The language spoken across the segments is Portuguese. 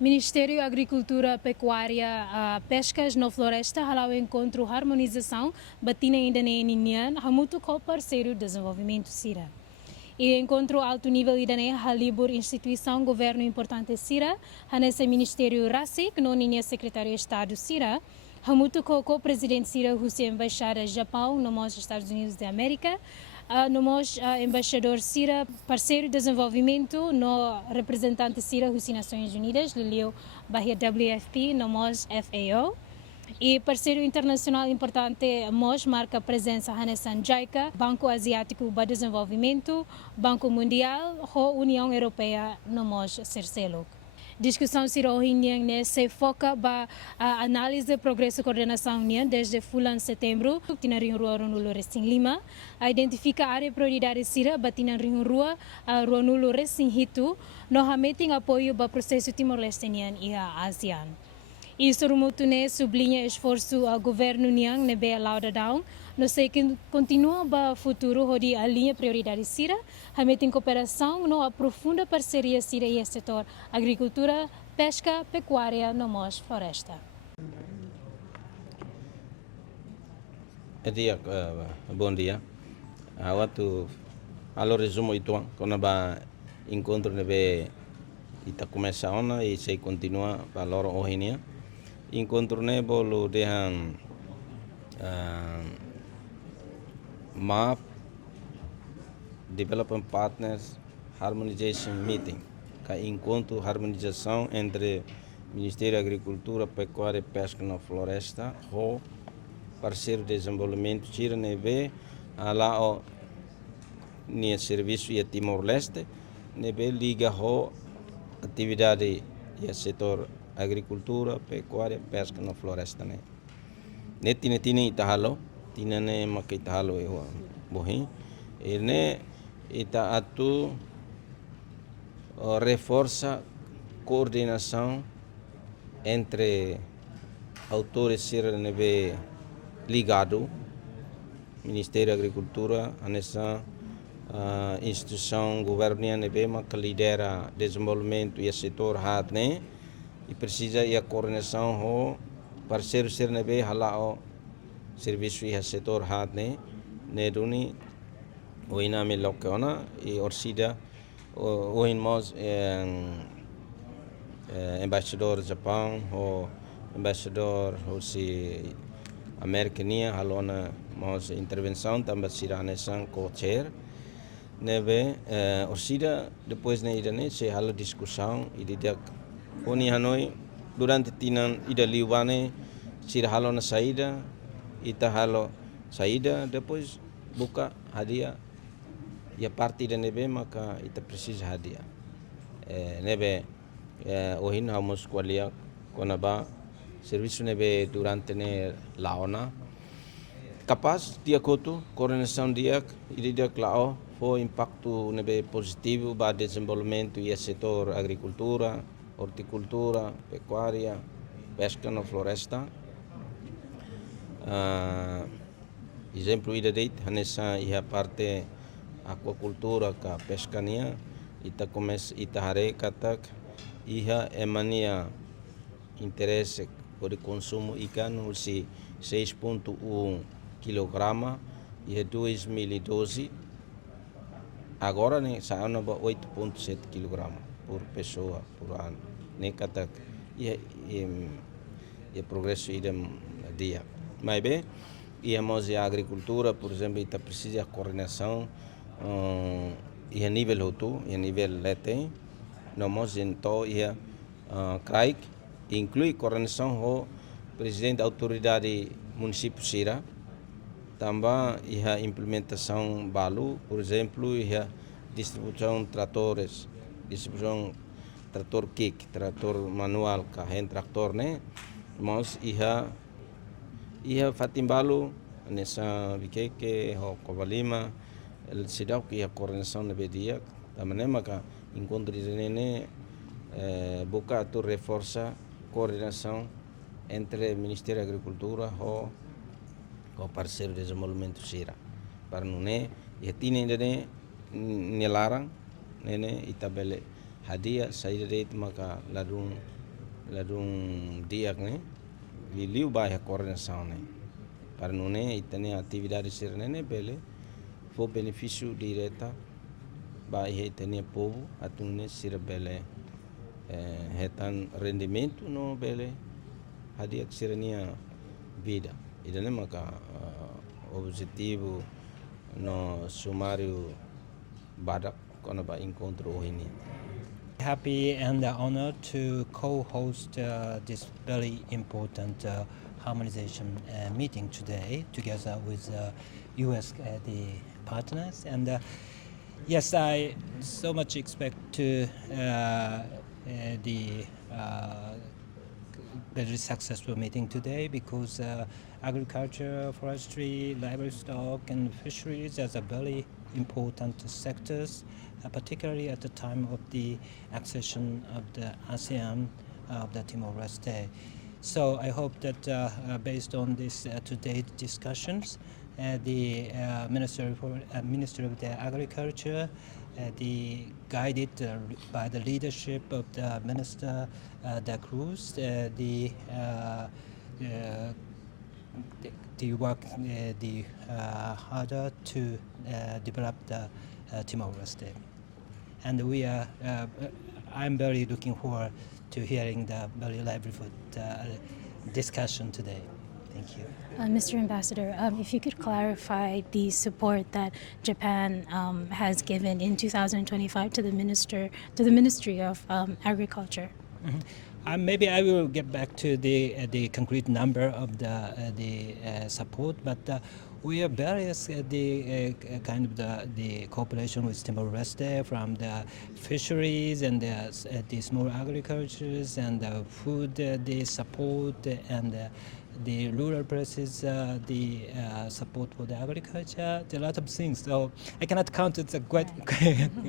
Ministério Agricultura, Pecuária, Pescas na Floresta, halau Enkontru harmonizasaun, batina ainda nem nian, hamutuk ko-prezidente dezenvolvimentu sira. E encontro alto nível idane halibur instituisaun governu importante sira, hanesan Ministériu rasik no ninia Sekretaria Estadu sira, hamutuk ko-prezidente sira husi Embaixada Japaun no Estados Unidos da América, no embaixadór sira parseiru dezenvolvimentu no reprezentante sira husi Nasoens Unidas, liu-liu bahia WFP no FAO. E parceiro internacional importante, marca presença hanesan JICA, Banco Asiático para Desenvolvimento, Banco Mundial, e União Europeia no Cercelo. Discussão sirohinha se foca na análise do progresso e coordenação desde fulan setembro, tina rua Nulo Resting Lima, identifica a área prioridade sira batina rua Nulo Resting Hitu, no meeting apoio para o processo Timor-Leste e a ASEAN. Isso sublinha esforço ao governo nian nebe lauda down, no sei que continua para o futuro onde a linha prioridade sira, em cooperação no aprofunda parceria sira e setor agricultura, pesca, pecuária no floresta. Bom dia. Waktu alo resumo itu kona-ba encontro nebe ita começa ona e sei continua valor ohinia. Encontru ne bolo dehan MAP Development Partners Harmonization Meeting, que encontro harmonização entre Ministério da Agricultura, Pecuária e Pesca na Floresta, o parceiro de desenvolvimento sira nebe lá o serviço e Timor-Leste nebe liga o atividade e setor agrikultura, pecuária, pesca na floresta né. Tine itahalo, tine ne maka itahalo ewa bohin. Ne ita atu reforça coordenação entre autores sira nebe ligado, Ministério da Agricultura, hanesan instituisaun governu nebe maka lidera desenvolvimento e setor hat né. E precisa a coordenação ho parceiro ser nebe halao serviço e setor hat ne duni o ina me lokona e orsida o mos embaixador Japaun o embaixador husi América ninia halona mos intervenção também sira hanesan co-chair nebe orsida depois ne idane se halo discussão e didak Oni Hanoi durante tinan ida liubane sira halo na saída, ita halo saída, depois buka hadiah e a parte da nebe maka ita precisa hadiah. Nebe ohin hamos kualia kona-ba serviço nebe durante ne laona. Capaz dia kotu coordenação dia ida lao foi impacto nebe positivo para desenvolvimento e setor agricultura, horticultura, pecuária, pesca na floresta. Exemplo ida deit hanesan iha parte aquacultura ka pesca nia ita hare katak iha emania interesse por consumo ikan husi 6.1 kg iha 2012 agora ne saana ba 8.7 kg por pessoa por ano. Nem katak e progresso idem dia. Mas bem, íamos a agricultura, por exemplo, ita precisa coordenação e a nível altu, e a nível lete, nós então ia craik inclui coordenação o presidente da autoridade município sira, também ia implementação balu, por exemplo, ia distribuição tratores, distribuição trator kick, trator manual, kahen traktor ne, mas iha fatimbalu nessa vikeke ho kovalima el sidau que a coordenação na bedia também maka encontro ne boca tu reforça coordenação entre Ministério da Agricultura ho parceiro de desenvolvimento sira para não né e tine ne nelarang nene itabele hadiah saída deit maka ladung ladung diak ne liu-liu ba ha coordenação ne para não né e tem atividade sira ne bele for benefício direta ba he tem povo atun ne sira bele retan rendimento no bele hadiak sira nia vida e ne maka objetivo no sumário badak kona-ba Enkontru ini. Happy and honored to co-host this very important harmonization meeting today together with U.S. The partners. And yes, I so much expect to the very successful meeting today because agriculture, forestry, livestock, and fisheries as a very important sectors, particularly at the time of the accession of the ASEAN of the Timor-Leste. So I hope that based on this today's discussions, the Ministry of the Agriculture, guided by the leadership of the Minister Da Cruz, the work harder to develop the Timor-Leste. And we are, I'm very looking forward to hearing the very lively discussion today. Thank you. Mr. Ambassador, if you could clarify the support that Japan has given in 2025 to the Ministry of Agriculture. Mm-hmm. Maybe I will get back to the concrete number of the support, but we are various kind of the cooperation with Timor-Leste from the fisheries and the small agricultures and the food the support and the rural places the support for the agriculture. There are a lot of things, so I cannot count it's a quite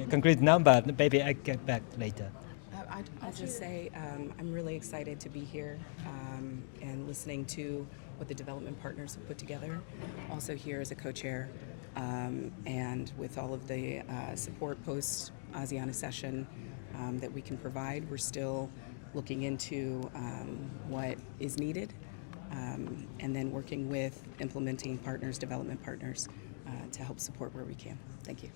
concrete number. Maybe I get back later. I'll just say I'm really excited to be here and listening to what the development partners have put together. Also here as a co-chair and with all of the support post-ASEAN session that we can provide. We're still looking into what is needed and then working with implementing partners, development partners to help support where we can. Thank you.